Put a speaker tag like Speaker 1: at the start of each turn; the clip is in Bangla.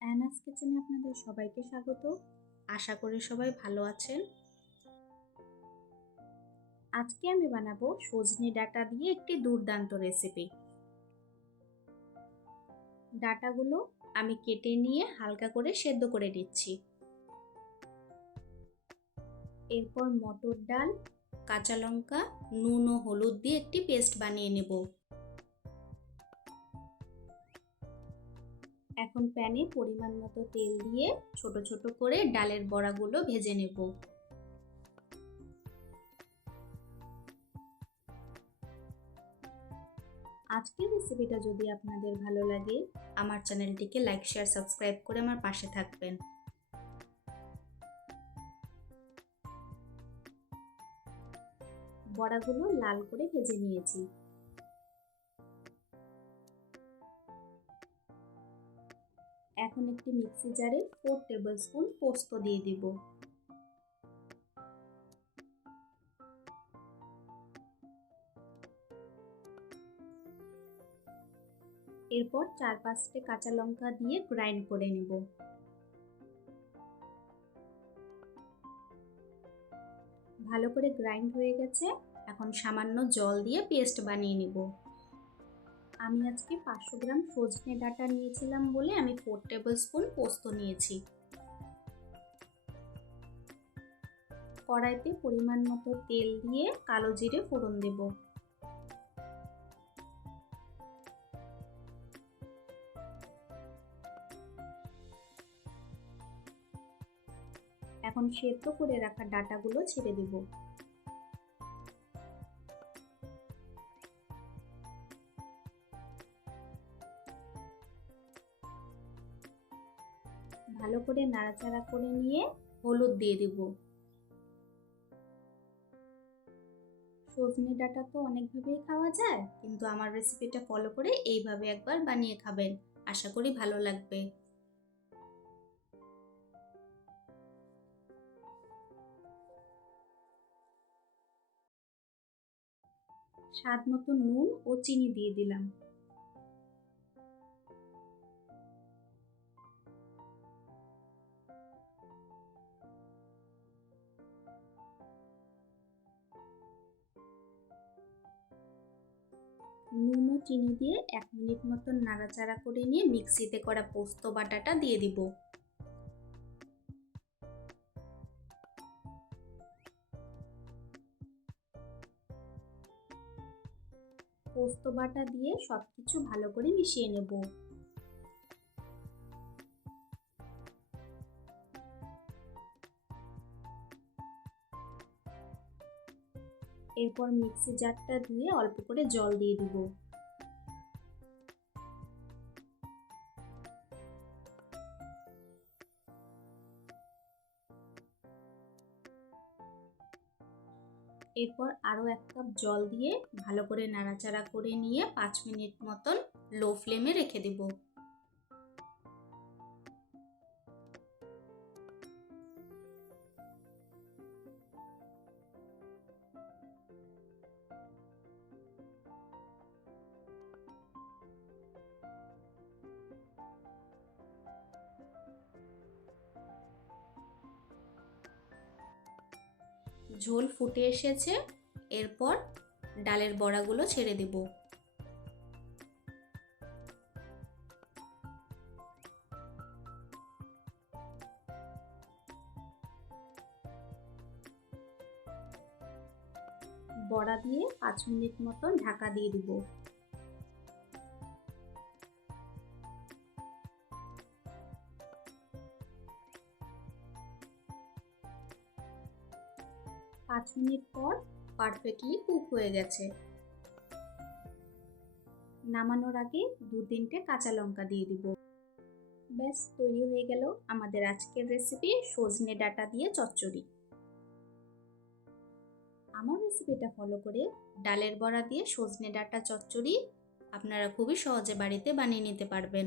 Speaker 1: অ্যানাস কিচেনে আপনাদের সবাইকে স্বাগত। আশা করি সবাই ভালো আছেন। আজকে আমি বানাবো সজনে ডাটা দিয়ে একটি দুর্দান্ত রেসিপি। ডাটাগুলো আমি কেটে নিয়ে হালকা করে সেদ্ধ করে নিচ্ছি। এরপর মটর ডাল, কাঁচা লঙ্কা, নুন ও হলুদ দিয়ে একটি পেস্ট বানিয়ে নেব। এখন প্যানে পরিমাণ মতো তেল দিয়ে ছোট ছোট করে ডালের বড়াগুলো ভেজে নেব। আজকের রেসিপিটা যদি আপনাদের ভালো লাগে, আমার চ্যানেলটিকে লাইক, শেয়ার, সাবস্ক্রাইব করে আমার পাশে থাকবেন। বড়াগুলো লাল করে ভেজে নিয়েছি। এখন একটি মিক্সি জারে ফোর টেবিল স্পুন পোস্ত দিয়ে দিব। এরপর চার পাঁচটি কাঁচা লঙ্কা দিয়ে গ্রাইন্ড করে নেব। ভালো করে গ্রাইন্ড হয়ে গেছে, এখন সামান্য জল দিয়ে পেস্ট বানিয়ে নেব। আমি আজকে পাঁচশো গ্রাম সজনে ডাটা নিয়েছিলাম বলে আমি ফোর টেবিল স্পুন পোস্ত নিয়েছি। কড়াইতে পরিমাণ মতো তেল দিয়ে কালো জিরে ফোড়ন দেব। এখন সেদ্ধ করে রাখা ডাটাগুলো ছেড়ে দেবো। ভালো করে নাড়াচাড়া করে নিয়ে হলুদ দিয়ে দেব। সজনে ডাটা তো অনেকভাবেই খাওয়া যায়, কিন্তু আমার রেসিপিটা ফলো করে এইভাবে একবার বানিয়ে খাবেন। আশা করি ভালো লাগবে। স্বাদ মতো নুন ও চিনি দিয়ে দিলাম। নুন চিনি দিয়ে এক মিনিট মতন নাড়াচাড়া করে নিয়ে মিক্সিতে করা পোস্ত বাটাটা দিয়ে দিব। পোস্ত বাটা দিয়ে সব কিছু ভালো করে মিশিয়ে নেব। এরপর মিক্সি জারটা ধুয়ে অল্প করে জল দিয়ে দিব। এরপর আরও এক কাপ জল দিয়ে ভালো করে নাড়াচাড়া করে নিয়ে পাঁচ মিনিট মতন লো ফ্লেমে রেখে দেবো। ঝোল ফুটে এসেছে, এরপর ডালের বড়াগুলো ছেড়ে দেব। বড়া দিয়ে পাঁচ মিনিট মতন ঢাকা দিয়ে দিব। পাঁচ মিনিট পর পারফেক্টলি কুক হয়ে গেছে। নামানোর আগে দু তিনটে কাঁচা লঙ্কা দিয়ে দিব। ব্যাস, তৈরি হয়ে গেল আমাদের আজকের রেসিপি সজনে ডাটা দিয়ে চচ্চড়ি। আমার রেসিপিটা ফলো করে ডালের বড়া দিয়ে সজনে ডাটা চচ্চড়ি আপনারা খুবই সহজে বাড়িতে বানিয়ে নিতে পারবেন।